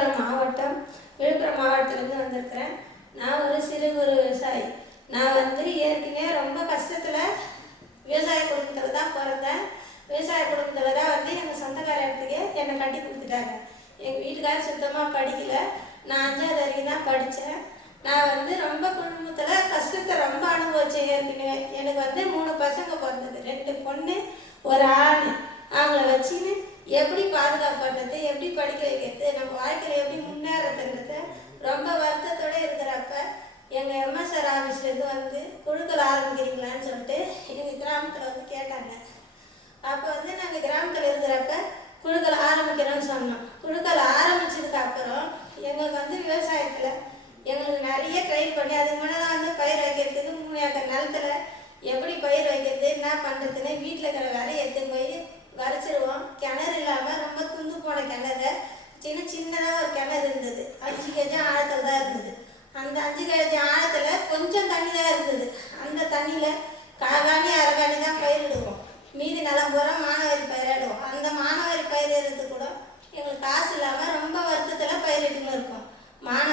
விழுப்புரம் மாவட்டத்திலேருந்து வந்திருக்கிறேன். நான் ஒரு சிறு குறு விவசாயி. நான் ஏற்கனவே ரொம்ப கஷ்டத்தில் விவசாய குடும்பத்தில் தான் பிறந்தேன். விவசாய குடும்பத்தில் தான் எங்கள் சொந்தக்கார இடத்துக்கு என்னை கட்டி கொடுத்துட்டாங்க. எங்கள் வீட்டுக்காரர் சுத்தமாக படிக்கலை. நான் 5வது வரைக்கும் தான் படித்தேன். நான் ரொம்ப குடும்பத்தில் கஷ்டத்தை ரொம்ப அனுபவித்தேன். ஏற்கனவே எனக்கு 3 பசங்க பிறந்தது, 2 பொண்ணு 1 ஆண். அவங்கள வச்சுன்னு எப்படி பாதுகாப்பு பண்ணுறது, எப்படி படிக்க வைக்கிறது, நம்ம வாழ்க்கையில் எப்படி முன்னேறதுன்றது ரொம்ப வருத்தத்தோடு இருக்கிறப்ப எங்கள் எம்எஸ்ஆர் ஆஃபீஸ்லேருந்து குழுக்கள் ஆரம்பிக்கிறீங்களான்னு சொல்லிட்டு எங்கள் கிராமத்தில் கேட்டாங்க. அப்போ நாங்கள் கிராமத்தில் இருக்கிறப்ப குழுக்கள் ஆரம்பிக்கிறோன்னு சொன்னோம். குழுக்கள் ஆரம்பித்ததுக்கு அப்புறம் எங்களுக்கு விவசாயத்தில் எங்களுக்கு நிறைய ட்ரைன் பண்ணி அதுக்கு முன்னே பயிர் வைக்கிறதுக்கு 3 ஏக்கர் நிலத்தில் எப்படி பயிர் வைக்கிறது, என்ன பண்ணுறதுன்னு வீட்டில் இருக்கிற வேலையை எடுத்துன்னு போய் வரைச்சிருவோம். கிணறு இல்லாமல் ரொம்ப துண்டு போன கிணறு, சின்னதாக ஒரு கிணறு இருந்தது. 5 kg ஆழத்தில் தான் இருந்தது. அந்த 5 kg ஆழத்தில் கொஞ்சம் தண்ணி தான் இருந்தது. அந்த தண்ணியில் காகாணி அரகாணி தான் பயிரிடுவோம். மீதி நிலம் பூரா மானாவாரி பயிரிடுவோம். அந்த மானாவாரி பயிரிடுறது கூட எங்களுக்கு காசு இல்லாமல் ரொம்ப வருத்தத்தில் பயிரிட்டுன்னு இருக்கோம்.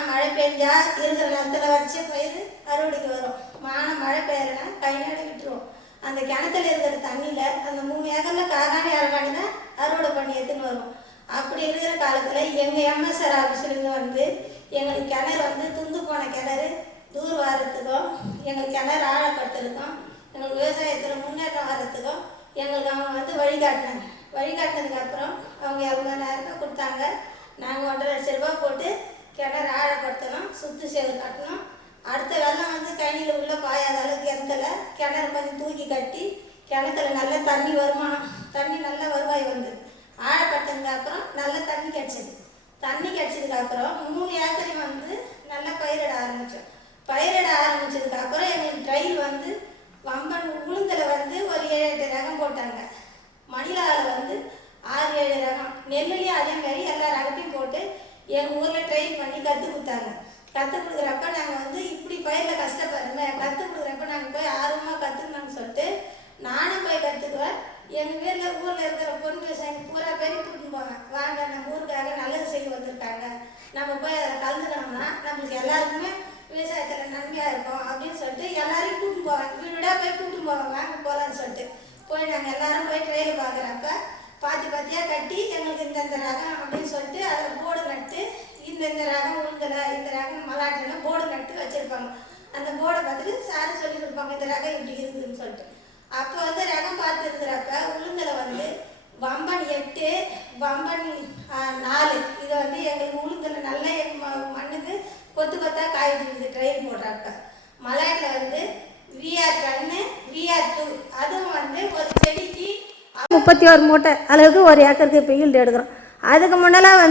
மழை பெஞ்சா இருக்கிற நிலத்தில் வச்சு பயிர் அறுவடைக்கு வரும். மழை பெய்யலைன்னா கைநாடு விட்டுருவோம். அந்த கிணத்துல இருக்கிற தண்ணியில் அந்த 3 ஏக்கரில் காகாணி அரகாணி தான் அறுவடை பண்ணி எடுத்துன்னு வரும். அப்படி இருக்கிற காலத்தில் எங்கள் எம்எஸ்ஆர் ஆஃபீஸ்லேருந்து எங்களுக்கு கிணறு துண்டு போன கிணறு தூர் வாரத்துக்கும், எங்களுக்கு கிணறு ஆழப்படுத்துறதுக்கும், எங்களுக்கு விவசாயத்தில் முன்னேற்றம் வர்றதுக்கும் எங்களுக்கு அவங்க வழிகாட்டினாங்க. வழிகாட்டினதுக்கு அப்புறம் அவங்க 70,000 ரூபாய் கொடுத்தாங்க. நாங்கள் 1.5 லட்ச ரூபா போட்டு கிணறு ஆழப்படுத்தணும், சுற்று சேவு கட்டணும். அடுத்த வெள்ளம் கணியில் உள்ள பாயாத அளவுக்கு கிணறு கொஞ்சம் தூக்கி கட்டி கிணத்துல நல்ல தண்ணி நல்ல வருவாய் ஆழப்படுத்ததுக்கு அப்புறம் நல்ல தண்ணி கிடச்சிது. தண்ணி கிடச்சதுக்கு அப்புறம் 3 ஏக்கரையும் நல்லா பயிரிட ஆரம்பித்தோம். பயிரிட ஆரம்பித்ததுக்கு அப்புறம் எங்களுக்கு ட்ரைல் வம்பன் உளுந்தில் ஒரு 7-8 ரகம் போட்டாங்க. மணிலாவில் 6-7 ரகம். நெல்லுலேயும் அதே மாதிரி எல்லா ரகத்தையும் போட்டு எங்கள் ஊரில் ட்ரெயின் பண்ணி கற்றுக் கொடுத்தாங்க. கற்றுக் கொடுக்குறப்ப நாங்கள் இப்படி பயிரில் கஷ்டப்படுறோமே, கற்றுக் கொடுக்குறப்ப நாங்கள் போய் ஆர்வமாக கற்றுக்கணும்னு சொல்லிட்டு நானும் போய் கற்றுக்குவேன். எங்கள் ஊரில் இருக்கிற பொண்ணு விவசாயம் பூரா பேர் கூட்டின்னு போவேன். வாங்க, நம்ம ஊருக்காக நல்லது செய்ய வந்திருக்காங்க, நம்ம போய் அதில் கலந்துக்கணும்னா நம்மளுக்கு எல்லாருக்குமே விவசாயத்தில் நன்மையாக இருக்கும் அப்படின்னு சொல்லிட்டு எல்லாரையும் கூட்டின்னு போவேன். வீடாக போய் கூட்டின்னு போவேன், வாங்க போகலான்னு சொல்லிட்டு போய் நாங்கள் எல்லோரும் போய் ட்ரெயினில் பார்க்குறப்ப பாத்தியாக கட்டி எங்களுக்கு இந்த ரகம் அப்படின்னு சொல்லிட்டு அதில் போர்டு நட்டு இந்த ரகம் உளுந்தலை, இந்த ரகம் மலாட்டில் போர்டு நட்டு வச்சுருப்பாங்க. அந்த போர்டை பார்த்துட்டு சார் சொல்லி கொடுப்பாங்க, இந்த ரகம் இப்படி இருக்குதுன்னு சொல்லிட்டு. அப்போ ரகம் பார்த்து இருக்கிறப்ப உளுந்தலை வம்பன் 8, வம்பன் 4. இதை எங்களுக்கு உளுந்தலை நல்லா மண்ணுக்கு கொத்தாக காய்ச்சிருக்குது ட்ரெயின் போடுறப்ப. மலாட்டில் விஆர் 1, விஆர் 2. அதுவும் ஒரு செடிக்கு 31 மூட்டை அளவுக்கு 1 ஏக்கருக்கு இப்போ ஈல்டு எடுக்கிறோம். அதுக்கு முன்னெல்லாம்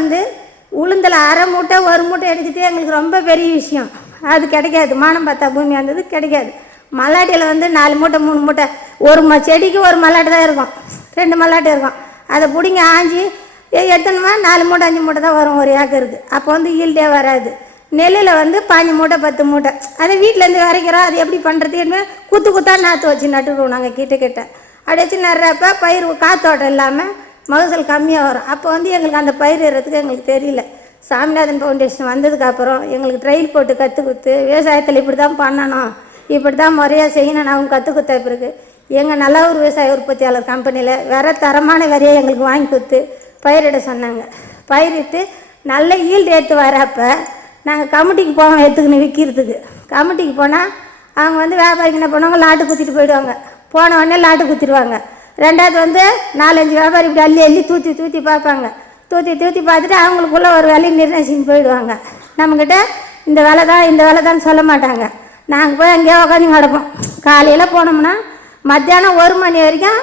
உளுந்தில் 1/2 மூட்டை 1 மூட்டை எடுக்கிறதே எங்களுக்கு ரொம்ப பெரிய விஷயம். அது கிடைக்காது. மானம் பார்த்தா பூமி வந்தது கிடைக்காது. மல்லாட்டியில் 4 மூட்டை 3 மூட்டை ஒரு செடிக்கு 1 மல்லாட்டு தான் இருக்கும், 2 மல்லாட்டு இருக்கும். அதை பிடிங்க ஆஞ்சி எடுத்தோம்னா 4 மூட்டை 5 மூட்டை தான் வரும் 1 ஏக்கருக்கு. அப்போ ஈல்டே வராது. நெல்லில் 5 மூட்டை 10 மூட்டை. அதை வீட்டிலேருந்து வரைக்கிறோம். அது எப்படி பண்ணுறது? குத்தாக நாற்று வச்சு நட்டுருவோம். நாங்கள் கிட்ட அப்படி வச்சு நடுறப்ப பயிர் காத்தோட்டம் இல்லாமல் மகசூல் கம்மியாக வரும். அப்போ எங்களுக்கு அந்த பயிர் ஏறதுக்கு எங்களுக்கு தெரியல. சாமிநாதன் ஃபவுண்டேஷன் வந்ததுக்கப்புறம் எங்களுக்கு ட்ரைல் போட்டு கற்றுக் கொடுத்து விவசாயத்தில் இப்படி தான் பண்ணணும், இப்படி தான் முறையாக செய்யணும் அவங்க கற்றுக் கொடுத்த பிறகு எங்கள் நல்ல ஒரு விவசாய உற்பத்தியாளர் கம்பெனியில் தரமான விரையை எங்களுக்கு வாங்கி கொடுத்து பயிரிட சொன்னாங்க. பயிரிட்டு நல்ல ஈல்டு எடுத்து வரப்போ நாங்கள் கமிட்டிக்கு போவோம் எடுத்துக்கின்னு விற்கிறதுக்கு. கமிட்டிக்கு போனால் அவங்க வியாபாரிக்கு என்ன பண்ணுவாங்க, லாட்டு குத்திட்டு போயிடுவாங்க. போன உடனே லாட்டு குத்திடுவாங்க. ரெண்டாவது 4-5 வியாபாரி இப்படி அள்ளி தூத்தி பார்ப்பாங்க. தூத்தி பார்த்துட்டு அவங்களுக்குள்ள ஒரு விலையை நிர்ணயிச்சின்னு போயிடுவாங்க. நம்மக்கிட்ட இந்த வேலை தான் சொல்ல மாட்டாங்க. நாங்கள் போய் அங்கேயே உட்காந்து கிடப்போம். காலையில் போனோம்னா மத்தியானம் 1 மணி வரைக்கும்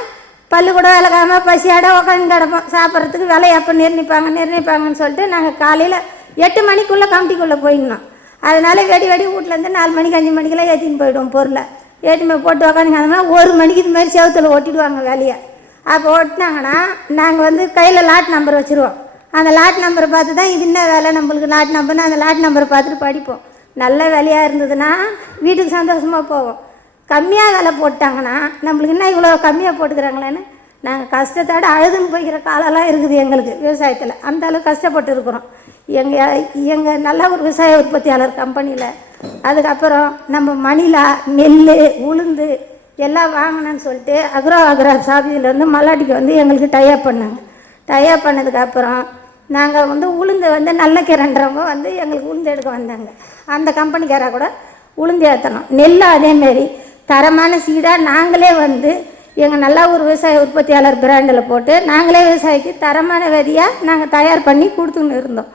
பள்ளிக்கூட விளக்காமல் பசியாட உட்காந்து கிடப்போம். சாப்பிட்றதுக்கு விலை எப்போ நிர்ணயிப்பாங்கன்னு சொல்லிட்டு நாங்கள் காலையில் 8 மணிக்குள்ளே கமிட்டிக்குள்ளே போயிடணும். அதனால் வெடி வீட்டிலேருந்து 4 மணிக்கு 5 மணிக்கெல்லாம் ஏற்றின்னு போயிடுவோம். பொருளை ஏற்றிமே போட்டு உக்காந்துங்கன்னா 1 மணிக்கு இது மாதிரி செவத்தில் ஒட்டிடுவாங்க வேலையை. அப்போ ஒட்டினாங்கன்னா நாங்கள் கையில் லாட் நம்பர் வச்சுருவோம். அந்த லாட் நம்பரை பார்த்து தான் இது என்ன வேலை, நம்மளுக்கு லாட் நம்பர்னு அந்த லாட் நம்பரை பார்த்துட்டு படிப்போம். நல்ல வேலையாக இருந்ததுன்னா வீட்டுக்கு சந்தோஷமாக போவோம். கம்மியாக வேலை போட்டாங்கன்னா நம்மளுக்கு என்ன இவ்வளோ கம்மியாக போட்டுக்கிறாங்களேன்னு நாங்கள் கஷ்டத்தோடு அழுதுன்னு போய்க்கிற காலெல்லாம் இருக்குது எங்களுக்கு விவசாயத்தில். அந்த அளவுக்கு கஷ்டப்பட்டு இருக்கிறோம். எங்கள் நல்ல ஒரு விவசாய உற்பத்தியாளர் கம்பெனியில். அதுக்கப்புறம் நம்ம மணிலா நெல் உளுந்து எல்லாம் வாங்கினேன்னு சொல்லிட்டு அக்ரோ சாபியிலேருந்து மல்லாட்டிக்கு வந்து எங்களுக்கு டைப் பண்ணாங்க. டைப் பண்ணதுக்கப்புறம் நாங்கள் வந்து உளுந்து வந்து நல்ல கிரன்றவங்க வந்து எங்களுக்கு உளுந்து எடுக்க வந்தாங்க. அந்த கம்பெனிக்காராக கூட உளுந்து ஏற்றணும். நெல் அதேமாரி தரமான சீடாக நாங்களே வந்து எங்கள் நல்ல ஒரு விவசாய உற்பத்தியாளர் பிராண்டில் போட்டு நாங்களே விவசாயிக்கு தரமான விதையாக நாங்கள் தயார் பண்ணி கொடுத்துன்னு இருந்தோம்.